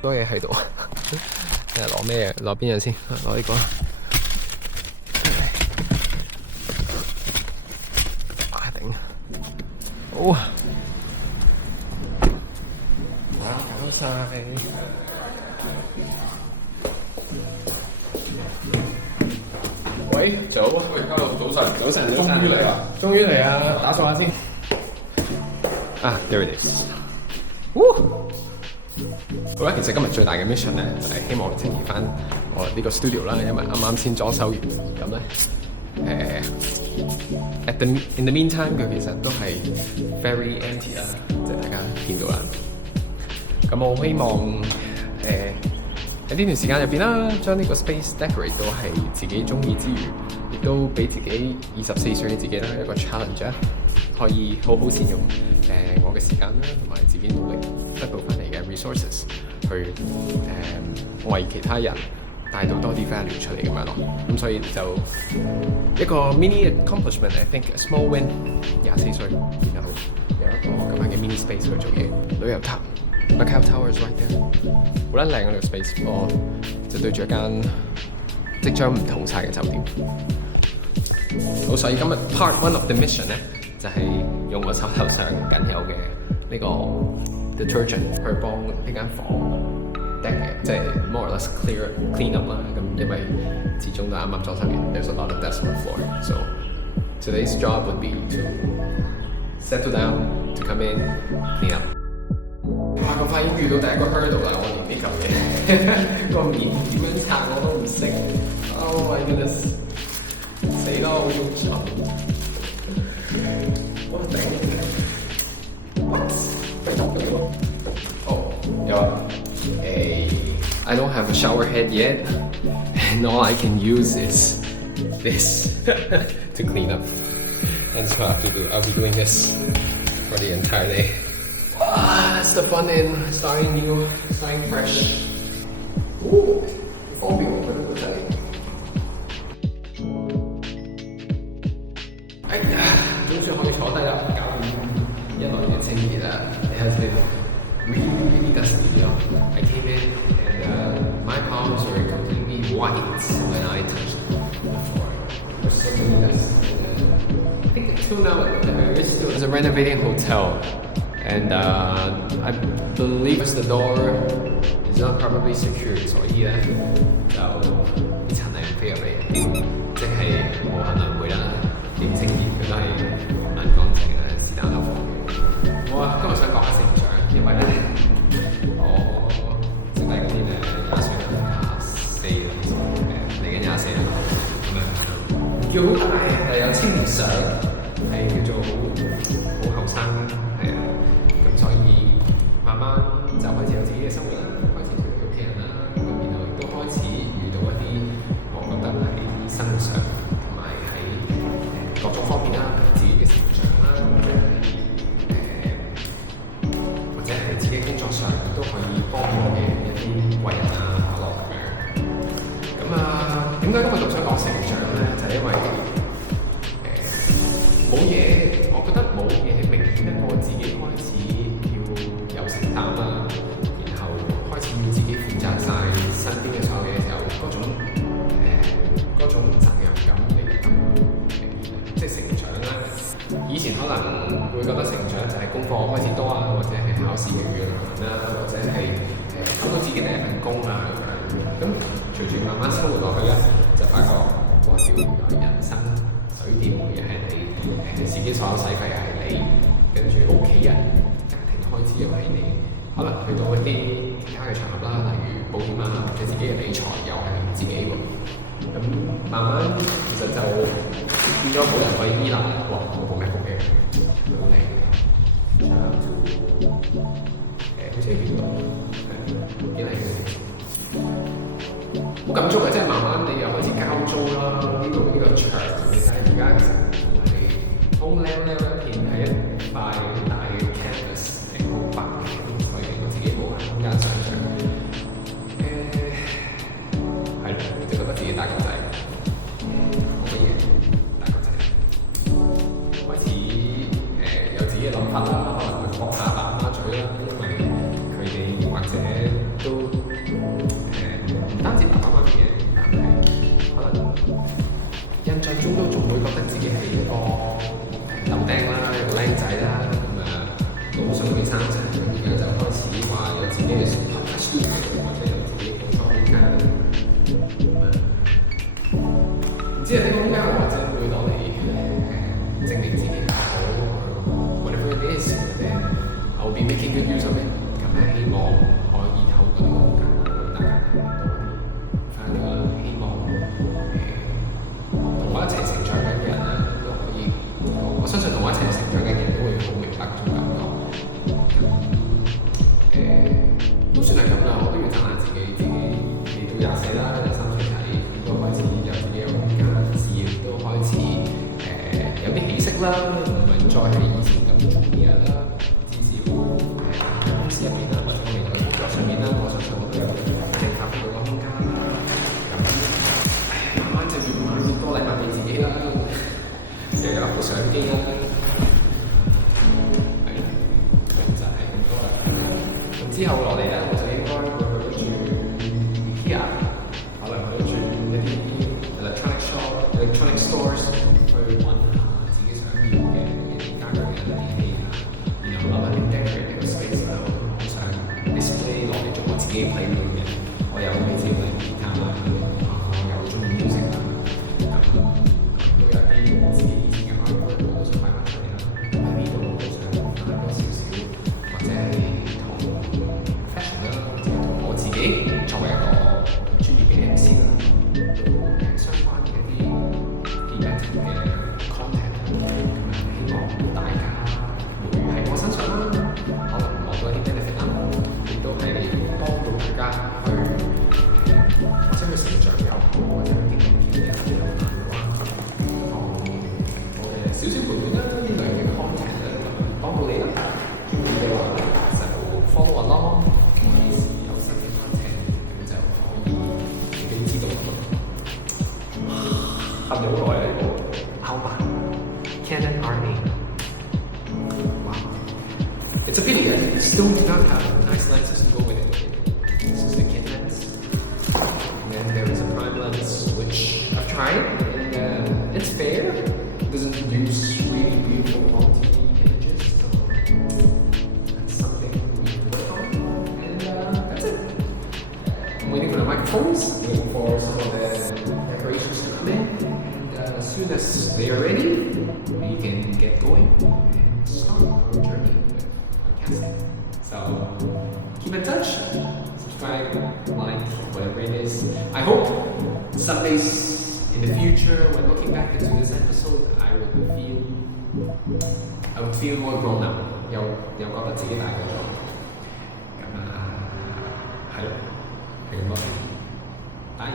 多嘢喺度。睇下攞咩？攞邊樣先？攞呢個。啊頂！好啊！搞晒。喂，早。喂，hello，早晨，早晨，終於嚟啦！終於嚟啊！打掃下先。啊 ，there it is。好啦，其實今日最大嘅 mission 咧，就係希望清潔翻我呢個 studio 啦，因為啱啱先裝修完，咁咧in the meantime 佢其實都係 very empty 啦，即係大家見到啦。咁我希望喺呢段時間入邊啦，將呢個 space decorate 到係自己中意之餘，亦都俾自己24歲嘅自己啦一個 challenge 啊，可以好好善用我嘅時間啦，同埋自己努力得到翻嚟嘅 resources 去為其他人帶到多啲 value 出嚟咁樣咯。咁所以就一個 mini accomplishment，I think a small win。24歲，然後有一個咁樣嘅 mini space 去做嘢。旅遊塔 Macau Tower is right there， 好撚靚啊！呢個 space， 我就對住一間即將唔同晒嘅酒店。好，所以今日 part one of the mission 咧，就係用我手頭上僅有嘅呢個 detergent 去幫呢間房即係 more or less clean up 啦。咁因為始終都啱啱裝修完 ，there's a lot of dust on the floor。So today's job would be to settle down, to come in, clean up。哇！咁快已經遇到第一個 hurdle 啦，我連呢嚿嘢個面點樣拆我都唔識。Oh my goodness！死啦！我要蠢。我頂。What？ Oh， I don't have a shower head yet, and all I can use is this to clean up. And so I'll be doing this for the entire day. That's the fun in starting new, starting fresh. Ooh， 方便我覺得好真係。哎呀，總算可以坐低啦，搞掂一輪嘅清潔啦。It has been really dusty, you know. I came in and my palms were completely white when I touched the floor. There's so many dust. I think until now there is still. It's a renovating hotel, and I believe the door is not properly secured, 所以咧就啲塵係唔飛入嚟，即係無限輪迴啦。點清潔佢都係唔乾淨嘅，是但樓房嘅。我今日想講下成長，因為咧我剩低嗰啲打算24啦，嚟緊24啦，咁樣叫好大，係有稱唔上，係叫做好後生，係啊，咁所以慢慢就開始有自己嘅生活啦，開始同屋企人啦，咁然後亦都開始遇到一啲我覺得喺生活上。各種方面啦，自己嘅成長啦，或者係自己工作上都可以幫我嘅一啲貴人啊、可樂咁樣。咁點解今日仲想講成長咧？就係因為冇嘢，我覺得冇嘢係明顯得過自己開始要有承擔啦，然後開始要自己負責晒身邊嘅所有嘢嘅時候，嗰種責任感嚟得咁明顯。即係成長啦，以前可能會覺得成長就係功課開始多啊，或者係考試越嚟越難啦，或者係揾到自己第一份工啊咁樣。咁隨住慢慢生活落去咧，就發覺哇屌，原來人生水電煤又係你，自己所有使費又係你，跟住屋企人家庭開支又係你，可能去到一啲其他嘅場合啦，例如保險啊，或者自己嘅理財又係自己喎。咁慢慢其實就變咗冇人可以依賴。哇！我部 MacBook Air 好靚嘅，好似見到幾靚嘅，好感觸嘅。即係慢慢你又開始交租啦，呢度呢個牆你睇而家係空溜溜一片，係一塊大嘅 canvas， 好白嘅，所以我自己冇喺空間想像。係咯，就覺得自己大個仔，冇乜嘢，大個仔，開始有自己嘅諗法啦，可能會駁下爸媽嘴啦，因為佢哋或者都印象中都仲會覺得自己係一個豆釘啦，一個僆仔啦，咁都想去生仔，咁而家就開始話有自己嘅 studio 或者有自己嘅工作空間。唔知係呢個空間我或者會攞嚟證明自己又好 whatever it is, then I will be making good use of it。咁希望可以透過呢個空間為大家多啲翻嚟啦，希望同我一齊成長緊嘅人咧都可以，我相信同我一齊成長嘅人都會好明白嗰種感覺。都算係咁啦，我都要讚下自己嚟到24啦，23歲睇都開始有自己嘅空間，事業都開始有啲起色啦，唔係再係以前咁junior啦，至少公司入面啦，或者我未來嘅工作上面啦，我相信我都有正發揮到個空間啦。咁慢慢就越買越多禮物俾自己啦，又有一部相機啦。之後落嚟咧，我就應該會去住 IKEA，可能去住一啲 electronic shop、electronic stores 去揾下自己想要嘅一啲家居嘅電器啊，然後諗下點 decorate 呢個 space 啦，好想 display 落嚟做我自己嘅 playroom 嘅。我有自己嘅吉他啦，我有中意 music 啦，咁都有啲自己以前嘅 artwork 我都想擺翻出嚟啦。喺呢度我都想擺多少少，或者係我自己作為一個專業嘅 MC 啦，相關嘅一啲 event 嘅 content， 咁希望大家會喺我身上啦，可能攞到一啲 benefit 啦，亦都係幫到大家去或者去成長又好，或者去經歷嘅又好嘅話，我嘅少少陪伴啦，呢類嘅 content 咧，幫到你啦。中意嘅話咧，就 follow 我咯。合咗好耐啦，呢個歐版 Canon R8。哇 ！It's a pity that you still do not have nice lenses to go with it. This is the kit lens, and then there is a prime lens which I've tried, and it's fair. It doesn't produce really beautiful quality images, so that's something we need to work on. And that's it. I'm waiting for the microphones. I'm waiting for some of the decorations to come in. As soon as they are ready, we can get going and start our journey with podcasting. So keep in touch, subscribe, like, whatever it is. I hope Sundays in the future, when looking back into this episode, I would feel more grown up. 又覺得自己大個咗。咁係咯，係咁咯。Bye。